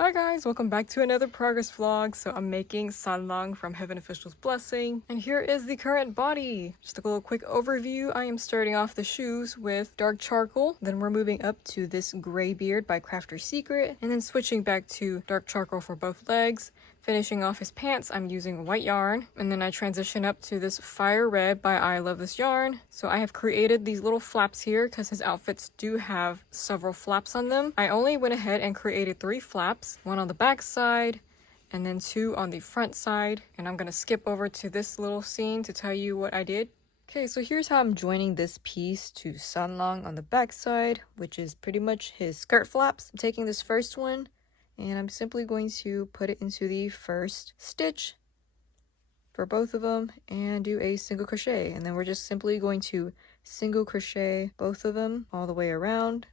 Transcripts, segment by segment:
Hi guys, welcome back to another progress vlog. So I'm making Sanlang from Heaven Official's Blessing, and here is the current body. Just a little quick overview. I am starting off the shoes with dark charcoal, then we're moving up to this gray beard by Crafter's Secret, and then switching back to dark charcoal for both legs. Finishing off his pants, I'm using white yarn, and then I transition up to this fire red by I Love This Yarn. So I have created these little flaps here because his outfits do have several flaps on them. I only went ahead and created 3 flaps, one on the back side and then 2 on the front side. And I'm gonna skip over to this little scene to tell you what I did. Okay, so here's how I'm joining this piece to Sanlang on the back side, which is pretty much his skirt flaps. I'm taking this first one and I'm simply going to put it into the first stitch for both of them and do a single crochet, and then we're just simply going to single crochet both of them all the way around.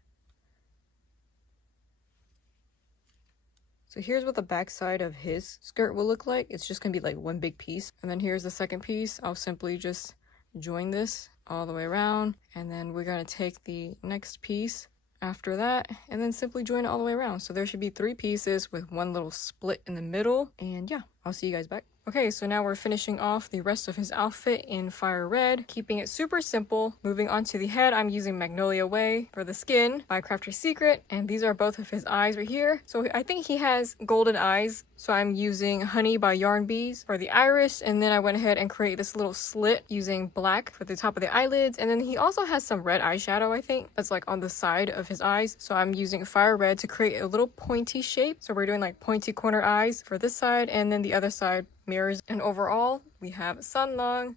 So here's what the back side of his skirt will look like. It's just gonna be like one big piece, and then here's the second piece. I'll simply just join this all the way around, and then we're gonna take the next piece after that and then simply join it all the way around. So there should be 3 pieces with one little split in the middle, and yeah, I'll see you guys back. Okay, so now we're finishing off the rest of his outfit in fire red, keeping it super simple. Moving on to the head, I'm using Magnolia Way for the skin by Crafter's Secret, and these are both of his eyes right here. So I think he has golden eyes, so I'm using Honey by Yarn Bees for the iris, and then I went ahead and created this little slit using black for the top of the eyelids, and then he also has some red eyeshadow, I think, that's like on the side of his eyes. So I'm using fire red to create a little pointy shape. So we're doing like pointy corner eyes for this side, and then the other side mirrors, and overall we have Sanlang.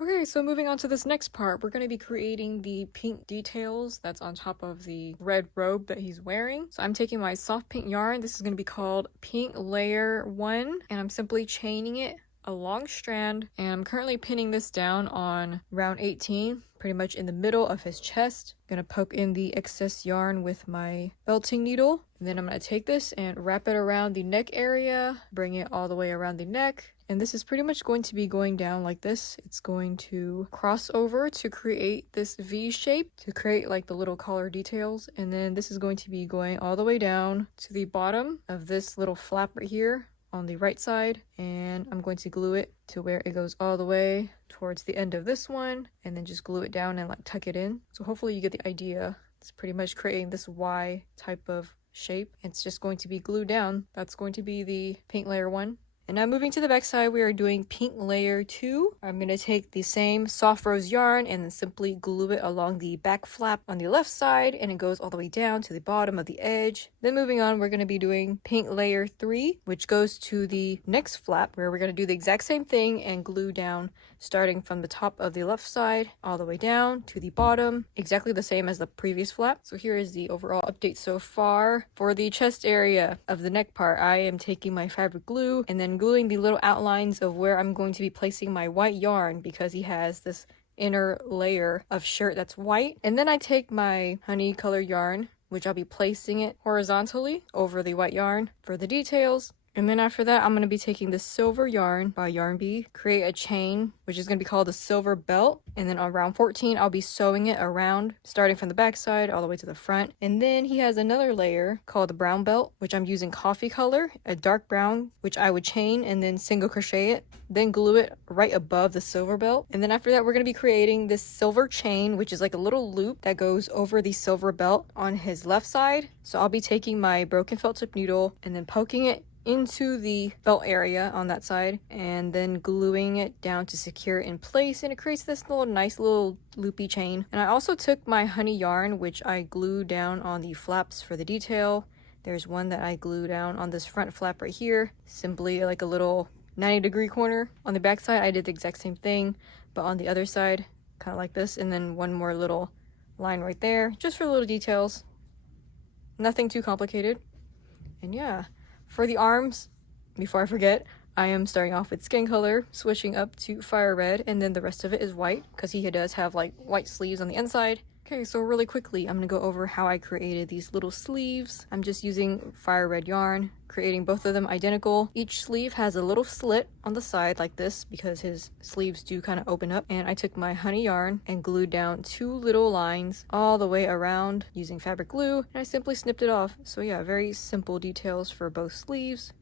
Okay, so moving on to this next part, we're going to be creating the pink details that's on top of the red robe that he's wearing. So I'm taking my soft pink yarn. This is going to be called Pink Layer 1, and I'm simply chaining it a long strand, and I'm currently pinning this down on round 18, pretty much in the middle of his chest. I'm gonna poke in the excess yarn with my belting needle, and then I'm gonna take this and wrap it around the neck area, bring it all the way around the neck, and this is pretty much going to be going down like this. It's going to cross over to create this V shape, to create like the little collar details, and then this is going to be going all the way down to the bottom of this little flap right here on the right side, and I'm going to glue it to where it goes all the way towards the end of this one, and then just glue it down and like tuck it in. So hopefully you get the idea. It's pretty much creating this Y type of shape. It's just going to be glued down. That's going to be the pink layer 1. And now moving to the back side, we are doing pink layer 2. I'm going to take the same soft rose yarn and then simply glue it along the back flap on the left side, and it goes all the way down to the bottom of the edge. Then moving on, we're going to be doing pink layer 3, which goes to the next flap, where we're going to do the exact same thing and glue down starting from the top of the left side all the way down to the bottom, exactly the same as the previous flap. So here is the overall update so far. For the chest area of the neck part, I am taking my fabric glue and then gluing the little outlines of where I'm going to be placing my white yarn, because he has this inner layer of shirt that's white. And then I take my honey color yarn, which I'll be placing it horizontally over the white yarn for the details. And then after that, I'm going to be taking the silver yarn by Yarn Bee, create a chain, which is going to be called the silver belt. And then on round 14, I'll be sewing it around, starting from the back side all the way to the front. And then he has another layer called the brown belt, which I'm using coffee color, a dark brown, which I would chain and then single crochet it, then glue it right above the silver belt. And then after that, we're going to be creating this silver chain, which is like a little loop that goes over the silver belt on his left side. So I'll be taking my broken felt tip needle and then poking it into the felt area on that side, and then gluing it down to secure it in place, and it creates this little nice little loopy chain. And I also took my honey yarn, which I glued down on the flaps for the detail. There's one that I glued down on this front flap right here, simply like a little 90-degree corner. On the back side, I did the exact same thing, but on the other side, kind of like this, and then one more little line right there, just for little details. Nothing too complicated. And yeah, for the arms, before I forget, I am starting off with skin color, switching up to fire red, and then the rest of it is white, because he does have like white sleeves on the inside. Okay, so really quickly, I'm gonna go over how I created these little sleeves. I'm just using fire red yarn, creating both of them identical. Each sleeve has a little slit on the side like this because his sleeves do kind of open up. And I took my honey yarn and glued down 2 little lines all the way around using fabric glue, and I simply snipped it off. So yeah, very simple details for both sleeves.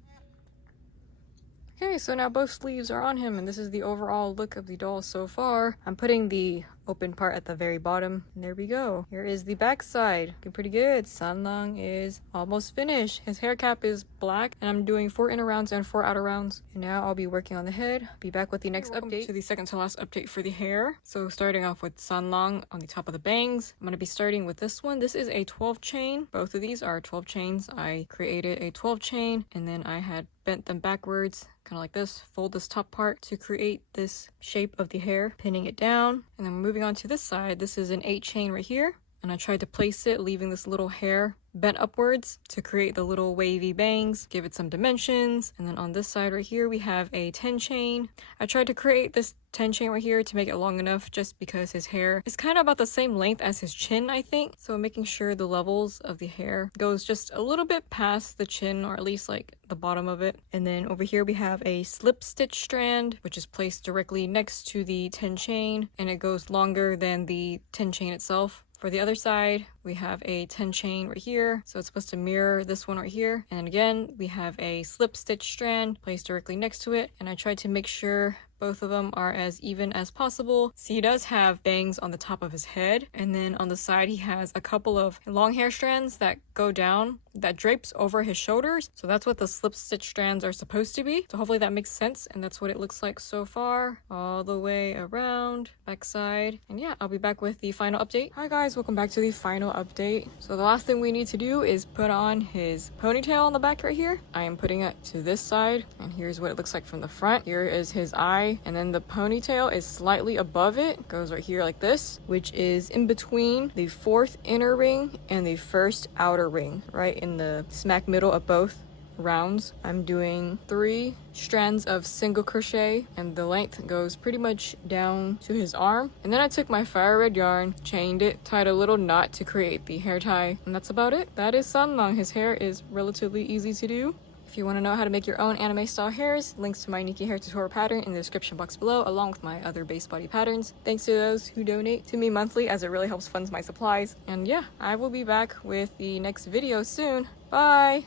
Okay, so now both sleeves are on him, and this is the overall look of the doll so far. I'm putting the open part at the very bottom, and there we go. Here is the back side. Looking pretty good. Sanlang is almost finished. His hair cap is black, and I'm doing 4 inner rounds and 4 outer rounds. And now I'll be working on the head. Be back with the next update. To the second to last update for the hair. So starting off with Sanlang on the top of the bangs. I'm going to be starting with this one. This is a 12 chain. Both of these are 12 chains. I created a 12 chain, and then I had bent them backwards, kind of like this. Fold this top part to create this shape of the hair, pinning it down. And then moving on to this side, this is an 8 chain right here, and I tried to place it leaving this little hair bent upwards to create the little wavy bangs, give it some dimensions. And then on this side right here we have a 10 chain. I tried to create this 10 chain right here to make it long enough just because his hair is kind of about the same length as his chin, I think. So making sure the levels of the hair goes just a little bit past the chin, or at least like the bottom of it. And then over here we have a slip stitch strand, which is placed directly next to the 10 chain, and it goes longer than the 10 chain itself. For the other side, we have a 10 chain right here, so it's supposed to mirror this one right here. And again, we have a slip stitch strand placed directly next to it, and I tried to make sure both of them are as even as possible. So he does have bangs on the top of his head, and then on the side he has a couple of long hair strands that go down, that drapes over his shoulders. So that's what the slip stitch strands are supposed to be. So hopefully that makes sense, and that's what it looks like so far, all the way around, back side. And yeah, I'll be back with the final update. Hi guys, welcome back to the final update. So the last thing we need to do is put on his ponytail on the back right here. I am putting it to this side, and here's what it looks like from the front. Here is his eye, and then the ponytail is slightly above it. Goes right here like this, which is in between the 4th inner ring and the 1st outer ring, right in the smack middle of both rounds. I'm doing 3 strands of single crochet, and the length goes pretty much down to his arm. And then I took my fire red yarn, chained it, tied a little knot to create the hair tie, and that's about it. That is Sanlang. His hair is relatively easy to do. If you want to know how to make your own anime style hairs, links to my Nikki hair tutorial pattern in the description box below, along with my other base body patterns. Thanks to those who donate to me monthly, as it really helps fund my supplies. And yeah, I will be back with the next video soon. Bye!